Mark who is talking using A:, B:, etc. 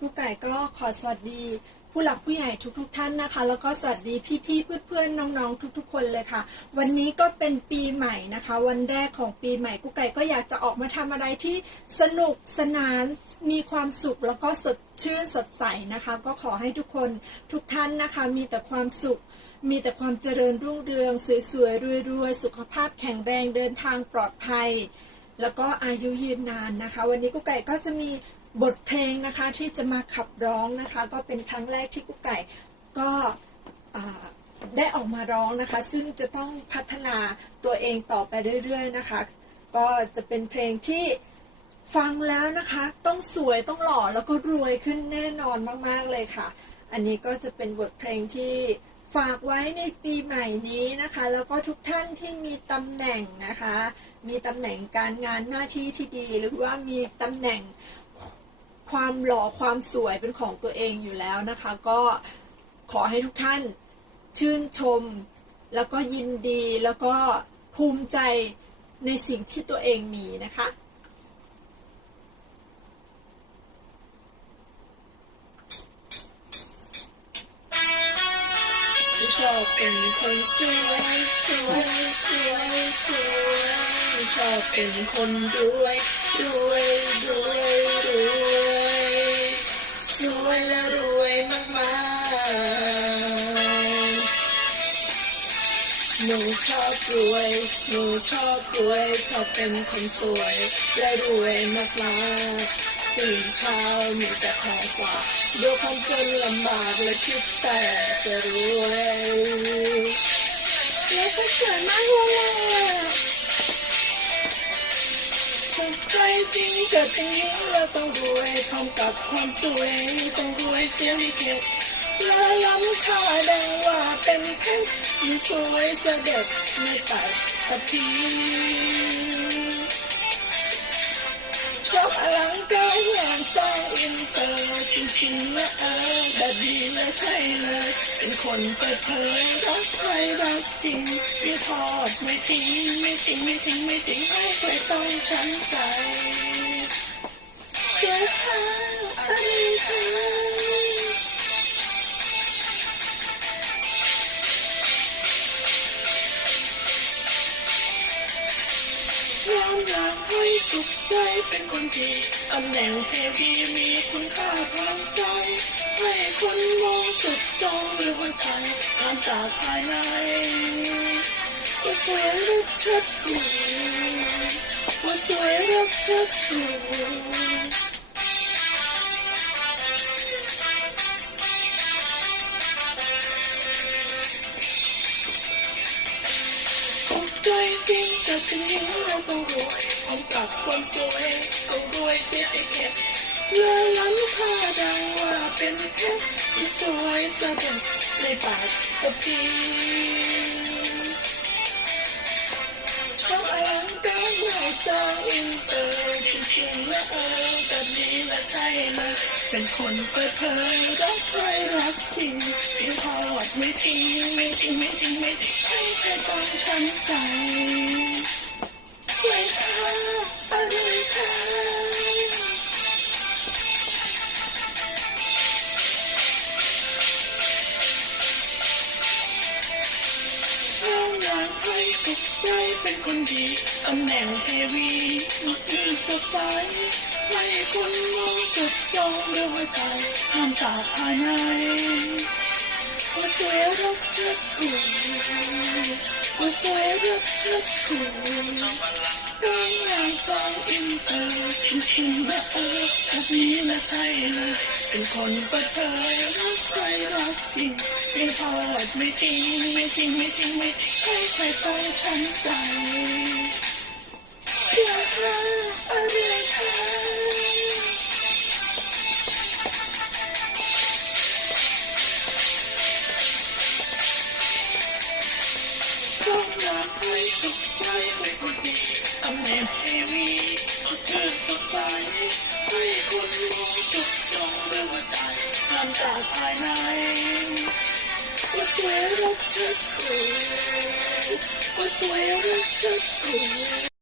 A: กูไก่ก็ขอสวัสดี ผู้หลักผู้ใหญ่ทุกๆทท่านนะคะ แล้วก็สวัสดีพี่ๆเพื่อนๆน้องๆทุก ๆ คนเลยค่ะ วันนี้ก็เป็นปีใหม่นะคะ วันแรกของปีใหม่กูไก่ก็อยากจะออกมาทำอะไรที่สนุกสนานมีความสุขแล้วก็สดชื่นสดใสนะคะ ก็ขอให้ทุกคนทุกท่านนะคะ มีแต่ความสุข มีแต่ความเจริญรุ่งเรือง สวยๆรวยๆสุขภาพแข็งแรงเดินทางปลอดภัยแล้วก็อายุยืนนานนะคะ วันนี้กุ๊กไก่ก็จะมี บทเพลงนะคะที่จะมาขับร้องนะคะ ก็เป็นครั้งแรกที่กุ๊กไก่ก็ได้ออกมาร้องนะคะ ซึ่งจะต้องพัฒนาตัวเองต่อไปเรื่อย ๆ นะคะ ก็จะเป็นเพลงที่ฟังแล้วนะคะ ต้องสวยต้องหล่อแล้วก็รวยขึ้นแน่นอนมากๆเลยค่ะ อันนี้ก็จะเป็นบทเพลงที่ฝากไว้ในปีใหม่นี้นะคะ แล้วก็ทุกท่านที่มีตำแหน่งนะคะ มีตำแหน่งการงานหน้าที่ที่ดี หรือว่ามีตำแหน่ง ความหล่อความสวยเป็นของตัวเองอยู่แล้วนะคะ ก็ขอให้ทุกท่านชื่นชม แล้วก็ยินดีแล้วก็ภูมิใจในสิ่งที่ตัวเองมีนะคะชอบเป็นคนสวยสวยสวยสวยชอบเป็นคนรวยรวยรวยร ชอบรวยหนูชอบรวยชอบเป็นคนสวยและรวยมากมากตื่นเช้ามีแต่แพงกว่าด้วยความจนลำบากและคิดแต่จะรวยแล้วก็สวยมากเลยสุขใจจริงเกิดเป็นหญิงเราต้องรวยพร้อมกับความสวยต้องรวยเสียลิเก และล้ำค่าดังว่าเป็นเพชรที่สวยเสด็จไม่ตัดตะพีชอบอลังการงานสร้างอินเตอร์จริงๆนะเออแบบดีและใช่เลยเป็นคนเปิดเผยรักใครรักจริงไม่ทอดไม่ทิ้งไม่ทิ้งไม่ทิ้งไม่ทิ้งให้ใครต้องช้ำใจเสียค่าอะไรค่ะ สุขใจเป็นคนดีตำแหน่งเทวีมีคุณค่าทางใจ ให้คนมองจุดจองหรือหัวใจงามจากภายในว่าสวยรักชัดอยู่ว่าสวยรักชัดอยู่ ใจจริงแต่ถึงนี้เราต้องรวยผมกับความสวยต้องรวยเสียไอ้เก็บเลื่อล้ำค่าดังว่าเป็นเพชรที่สวยสะเด็ดในปากตะพีต้องอลังการใหญ่สร้างอินเตอร์จริงๆและเออ ใช่เลยเป็นคนเปิดเผยรักใครรักจริงไม่ทอดไม่ทิ้งไม่ทิ้งไม่ทิ้งไม่ทิ้งให้ใครต้องช้ำใจสวยค่ะอะไรค่ะให้สุขใจเป็นคนดีตำแหน่งเทวีมันคือสดใส คนมองจดจ้องด้วยหัวใจน้ำตาภายในว่าสวยรักชัดกูว่าสวยรักชัดกูเรื่องราวสองอินเตอร์จริงๆและเออแบบนี้และใช่เลยเป็นคนปิดเผยรักใครรักจริงไม่ทอดไม่ทิ้งไม่ทิ้งไม่ทิ้งไม่ทิ้งให้ใครต้องช้ำใจ What's the way I look at you?